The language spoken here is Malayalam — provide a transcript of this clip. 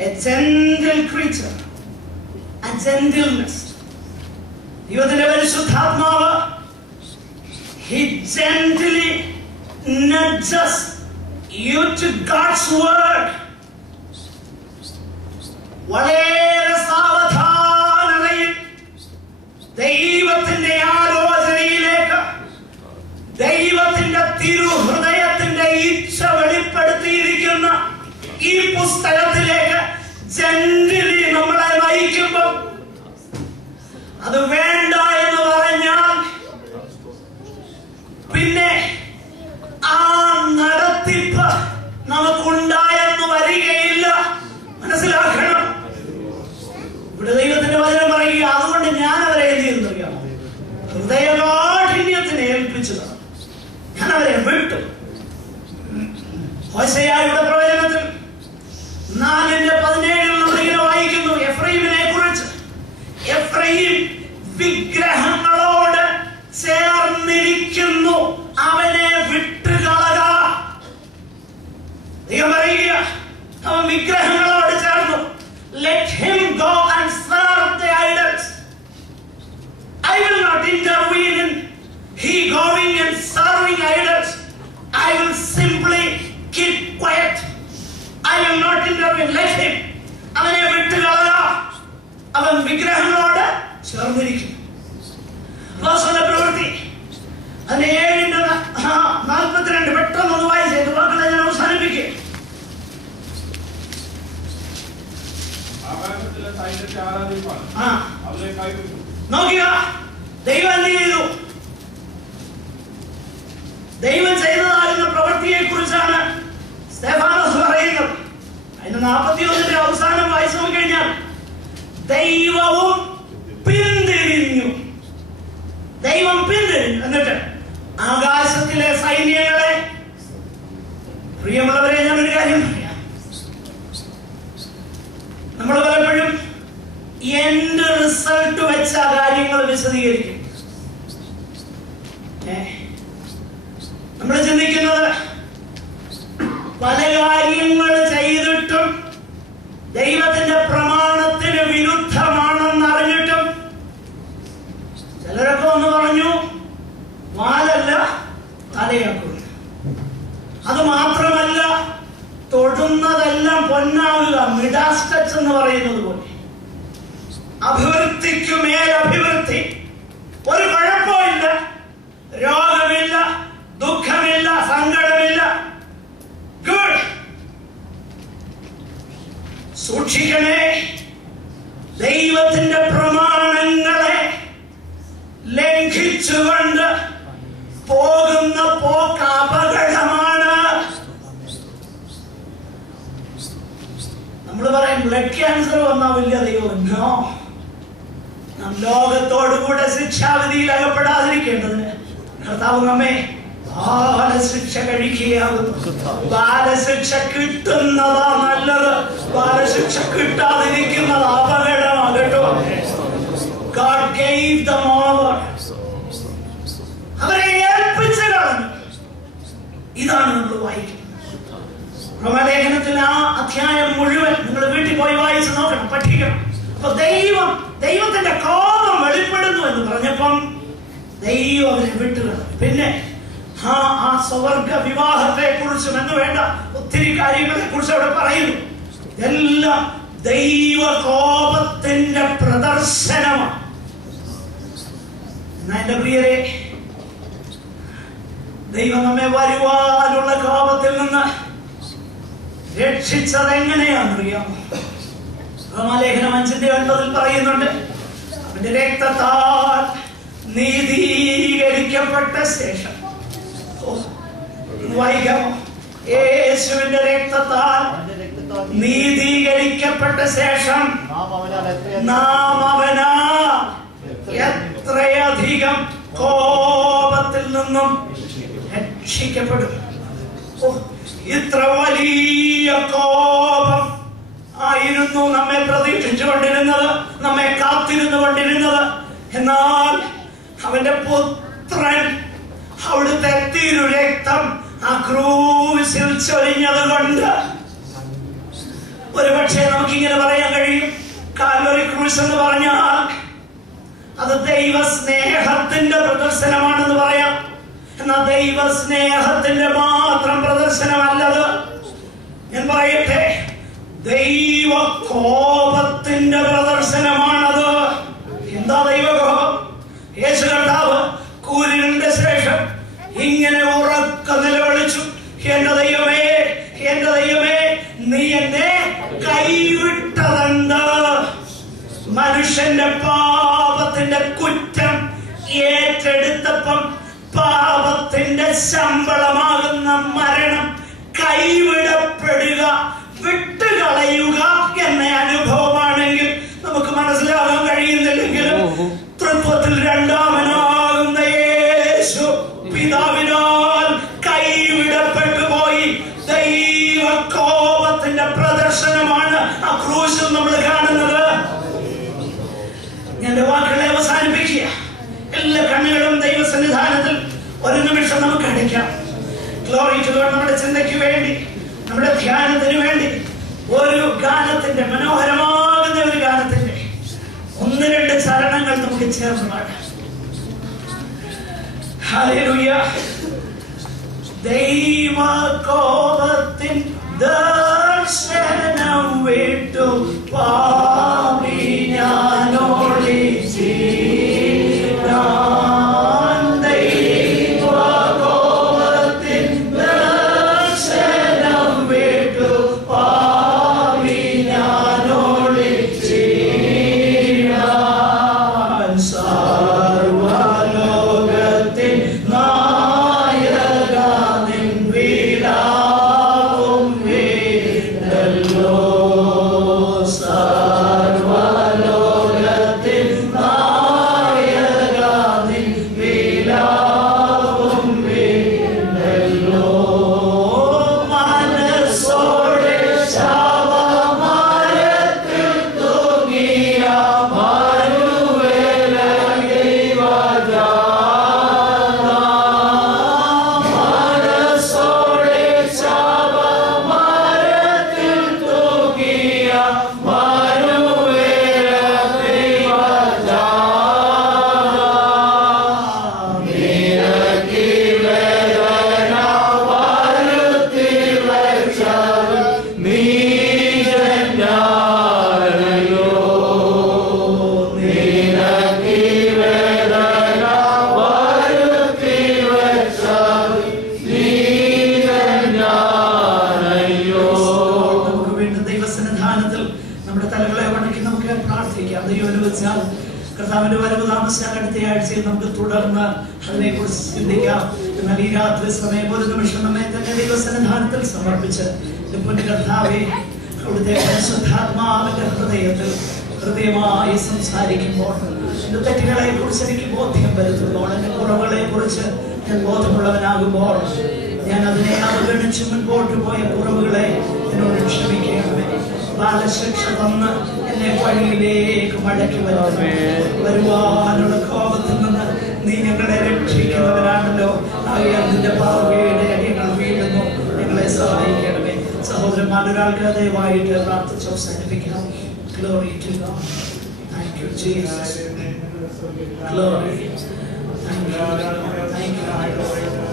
a gentle creature, a gentleness. ദൈവത്തിന്റെ പരിശുദ്ധാത്മാവ് he gently nudges you to God's word. വളരെ സാവധാനതയിൽ ദൈവത്തിന്റെ ആലോചനയിലേക്ക്, ദൈവത്തിന്റെ തിരുഹൃദയത്തിന്റെ ഇച്ഛ വെളിപ്പെടുത്തിയിരിക്കുന്ന ഈ പുസ്തകത്തിലേക്ക് ജന്റിലി നമ്മളെ നയിക്കുമ്പോൾ, അത് വേണ്ട എന്ന് പറഞ്ഞാൽ പിന്നെ ആ നടത്തിപ്പ് നമുക്കുണ്ടായെന്ന് വരികയില്ല. മനസ്സിലാക്കണം. ഇവിടെ ദൈവത്തിന്റെ വചനം പറയുക, അതുകൊണ്ട് ഞാൻ അവരെ എന്ത് ചെയ്യുന്നറിയാമോ? ഹൃദയകാഠിന്യത്തിന് ഏൽപ്പിച്ചതാണ്. ഞാൻ അവരെ വിട്ടു. ഹോശയ്യായുടെ പ്രവചനത്തിൽ 4:17 നമ്മളിങ്ങനെ വായിക്കുന്നു എഫ്രൈമിനെ കുറിച്ച്. എഫ്രൈം വിഗ്രഹങ്ങളോട് ചേർന്നിരിക്കുന്നു, അവനെ വിട്ടുകളക. ദൈവം പറയുക, അവൻ വിഗ്രഹങ്ങളോട് ചേർന്നു. Let him go and serve the idols. I will not intervene in he going and serving idols. I will simply keep quiet. I will not intervene. Let him. അവനെ വിട്ടുകളക. അവൻ വിഗ്രഹങ്ങളോട് ചേർന്നിരിക്കുന്നു. പ്രവൃത്തി 7:42 പെട്ടെന്ന് വായിച്ചു വാക്കുകളെ ഞാൻ അവസാനിപ്പിക്കുക. നോക്കുക, ദൈവം എന്ത് ചെയ്തു? ദൈവം ചെയ്തതാകുന്ന പ്രവൃത്തിയെ കുറിച്ചാണ് സ്തെഫാനോസ് പറയുന്നത്. അതിന്റെ 41 അവസാനം വായിച്ചു നോക്കിക്കഴിഞ്ഞാൽ ദൈവവും പിന്തിരിഞ്ഞു. ദൈവം പിന്തിരിഞ്ഞു. എന്നിട്ട് ആകാശത്തിലെ സൈന്യങ്ങളെ, പ്രിയമുള്ളവരെ, ഞാനൊരു കാര്യം പറയാം. നമ്മൾ പലപ്പോഴും എന്റെ റിസൾട്ട് വെച്ച കാര്യങ്ങൾ വിശദീകരിക്കും. നമ്മൾ ചിന്തിക്കുന്നത് പല കാര്യങ്ങൾ ചെയ്തിട്ടും ദൈവത്തിന്റെ പ്രമാണത്തിന് വിരുദ്ധമാണെന്ന് അറിഞ്ഞിട്ടും ചിലരൊക്കെ ഒന്ന് പറഞ്ഞു, വാലല്ല തലയാക്കുക. അത് മാത്രമല്ല, തൊടുന്നതെല്ലാം പൊന്നാകുക, മിഡാസ്റ്റച്ച് എന്ന് പറയുന്നത് പോലെ. അഭിവൃദ്ധിക്കു മേൽ അഭിവൃദ്ധി. ഒരു കുഴപ്പമില്ല, രോഗമില്ല, ദുഃഖമില്ല, സങ്കടമില്ല. ഗുഡ്. സൂക്ഷിക്കണേ, ദൈവത്തിന്റെ പ്രമാണങ്ങളെ ലംഘിച്ചുകൊണ്ട് പോകുന്ന പോക്ക് അപകടമാണ്. നമ്മൾ പറയും ബ്ലഡ് ക്യാൻസർ വന്നാൽ വലിയ ദൈവമോ? നാം ലോകത്തോടുകൂടെ ശിക്ഷാവിധിയിൽ അകപ്പെടാതിരിക്കേണ്ടതിന് കർത്താവ് നമ്മെ ബാലശിക്ഷ കഴിക്കുകയാകുന്നു. ബാലശിക്ഷ കിട്ടുന്നതാ നല്ലത്, ബാലശിക്ഷ കിട്ടാതിരിക്കുന്നത് അപകടമാകട്ടോ. God gave them over. അവരെ ഏൽപ്പിച്ചു കളഞ്ഞു. ഇതാണ് നമ്മൾ വായിക്കുന്നത്. റോമാലേഖനത്തിൽ ആ അധ്യായം മുഴുവൻ നിങ്ങൾ വീട്ടിൽ പോയി വായിച്ച് നോക്കണം, പഠിക്കണം. അപ്പൊ ദൈവത്തിന്റെ കോപം വെളിപ്പെടുന്നു എന്ന് പറഞ്ഞപ്പം ദൈവം അവരെ വിട്ടുകളഞ്ഞു. പിന്നെ ആ സ്വർഗ വിവാഹത്തെ കുറിച്ചും എന്ന് വേണ്ട ഒത്തിരി കാര്യങ്ങളെ കുറിച്ച് അവിടെ പറയുന്നു. എല്ലാം ദൈവ കോപത്തിന്റെ പ്രദർശനമാണ്. എന്റെ പ്രിയരെ, ദൈവം നമ്മെ വരുവാനുള്ള കോപത്തിൽ നിന്ന് രക്ഷിച്ചത് എങ്ങനെയാണെന്നറിയാമോ? റോമാലേഖനം 5:9 പറയുന്നുണ്ട്, അവന്റെ രക്തത്താൽ നീതീകരിക്കപ്പെട്ട ശേഷം. വായിക്കാമോ? യേശുവിന്റെ രക്തത്താൽ നീതീകരിക്കപ്പെട്ട ശേഷം നാം അവനാ എത്രയധികം കോപത്തിൽ നിന്നും രക്ഷിക്കപ്പെടും. ഇത്ര വലിയ കോപം ആയിരുന്നു നമ്മെ പ്രതീക്ഷിച്ചുകൊണ്ടിരുന്നത്, നമ്മെ കാത്തിരുന്നുകൊണ്ടിരുന്നത്. എന്നാൽ അവന്റെ പുത്രൻ അവിടുത്തെ തിരുരക്തം ആ ക്രൂശിൽ ചൊരിഞ്ഞത് കൊണ്ട് ഒരുപക്ഷെ പക്ഷേ നമുക്കിങ്ങനെ പറയാൻ കഴിയും, കാൽവരി ക്രൂശ് എന്ന് പറഞ്ഞാൽ അത് ദൈവസ്നേഹത്തിന്റെ പ്രദർശനമാണെന്ന് പറയാം. എന്നാൽ ദൈവസ്നേഹത്തിന്റെ മാത്രം പ്രദർശനമല്ലത്. ഞാൻ പറയട്ടെ, ദൈവ കോപത്തിന്റെ പ്രദർശനമാണത്. എന്താ ദൈവകോപം? യേശു കർത്താവ് കൂരിന്റെ ശേഷം ഇങ്ങനെ ഉറക്ക നിലവിളിച്ചു, എന്റെ ദൈവമേ, എന്റെ ദൈവമേ, നീ എന്നെ കൈവിട്ടതെന്ത്? മനുഷ്യന്റെ പാപത്തിന്റെ കുറ്റം ഏറ്റെടുത്തപ്പം പാപത്തിന്റെ ശമ്പളമാകുന്ന മരണം, കൈവിടപ്പെടുക, വിട്ടുകളയുക എന്ന അനുഭവമാണെങ്കിൽ നമുക്ക് മനസ്സിലാകാൻ കഴിയുന്നില്ലെങ്കിലും തൃത്വത്തിൽ രണ്ടാമനാകുന്ന യേശു പിതാവിനാൽ കൈവിടപ്പെട്ടു പോയി. ദൈവ കോപത്തിന്റെ പ്രദർശനമാണ് ആ ക്രൂശിൽ നമ്മൾ കാണുന്നത്. ഞാൻ വാക്കുകളെ അവസാനിപ്പിക്കുക. എല്ലാ കണ്ണുകളും ദൈവസന്നിധാനത്തിൽ ഒരു നിമിഷം നമുക്ക് അടയ്ക്കാം. Glory to God. നമ്മുടെ ചിന്തയ്ക്ക് വേണ്ടി, നമ്മുടെ ധ്യാനത്തിന് വേണ്ടി ഒരു ഗാനത്തിന്റെ, മനോഹരമാകുന്ന ഒരു ഗാനത്തിന്റെ 1-2 ചരണങ്ങൾ നമുക്ക് ചേർന്ന് പാടാം. ഹല്ലേലൂയ. ദൈവ കോപത്തിൻ ദർശനം വിട്ടു പാപി ഞാനോളിച്ചി. കർത്താവിന്റെ വരവ് താമസിക്കാൻ അടുത്ത ആഴ്ചയിൽ നമുക്ക് തുടർന്ന് അതിനെ കുറിച്ച് ചിന്തിക്കാം. എന്നാൽ ഈ രാത്രി സമയം ഒരു നിമിഷം നമ്മെ തന്നെ ദൈവസന്നിധാനത്തിൽ സമർപ്പിച്ച്, കർത്താവേ, അവിടുത്തെ പരിശുദ്ധാത്മാവിന്റെ ഹൃദയത്തിൽ ഹൃദയമായി സംസാരിക്കുമ്പോൾ എന്റെ തെറ്റുകളെ കുറിച്ച് എനിക്ക് ബോധ്യം വരുത്തുമ്പോൾ, എന്റെ കുറവുകളെ കുറിച്ച് ഞാൻ ബോധമുള്ളവനാകുമ്പോൾ ഞാൻ അതിനെ അവഗണിച്ച് മുൻപോട്ട് പോയ കുറവുകളെ എന്നോട് ക്ഷമിക്കണമേ. ബാലശിക്ഷ തന്ന് എന്നെ വഴിയിലേക്ക് മടക്കി വരുവാനുള്ള കോപത്തിൽ നിന്ന് നീ ഞങ്ങളെ രക്ഷിക്കുന്നവരാണല്ലോ. ആകയാൽ നിന്റെ പാവയുടെ അടിയങ്ങൾ വീഴുന്നു, ഞങ്ങളെ സഹായിക്കണമേ. സഹോദരന്മാർ ഒരാൾക്ക് ദയവായിട്ട് പ്രാർത്ഥിച്ച് അവസാനിപ്പിക്കണം. Glory to God. Thank you, Jesus. Glory. Thank you. Thank you.